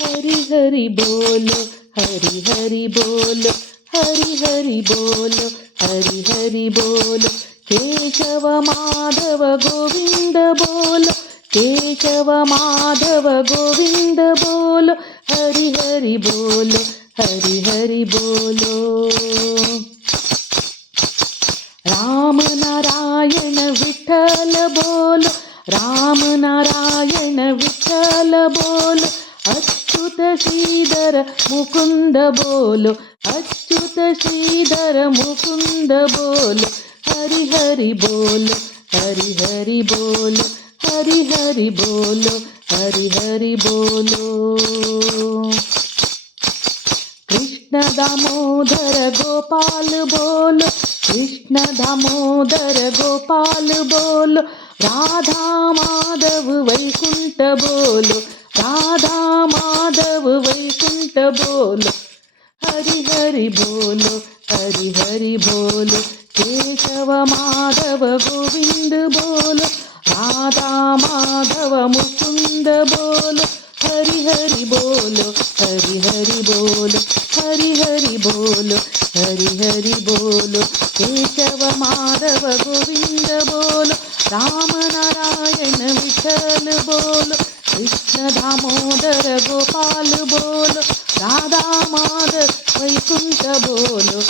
हरि हरि बोलो, हरि हरि बोलो, हरि हरि बोलो, हरि हरि बोलो। केशव माधव गोविंद बोलो, केशव माधव गोविंद बोलो, हरि हरि बोलो, हरि हरि बोलो। राम नारायण विठ्ठल बोलो, राम नारायण विठ्ठल बोलो। अच्युत श्रीधर मुकुंद बोलो, अच्युत श्रीधर मुकुंद बोलो। हरि हरि बोलो, हरि हरि बोलो, हरि हरि बोलो, हरि हरि बोलो। कृष्ण दामोदर गोपाल बोलो, कृष्ण दामोदर गोपाल बोलो। राधा माधव वैकुंठ बोलो, राधा माधव वैकुंठ बोलो। हरि हरि बोलो, हरि हरि बोलो। केशव माधव गोविंद बोलो, राधा माधव मुकुंद बोलो। हरि हरि बोलो, हरि हरि बोलो, हरि हरि बोलो, हरि हरि बोलो। केशव माधव गोविंद बोलो, राम नारायण विठ्ठल बोलो। कृष्ण दामोदर गोपाल बोलो, राधा माधव वैकुंठ बोलो।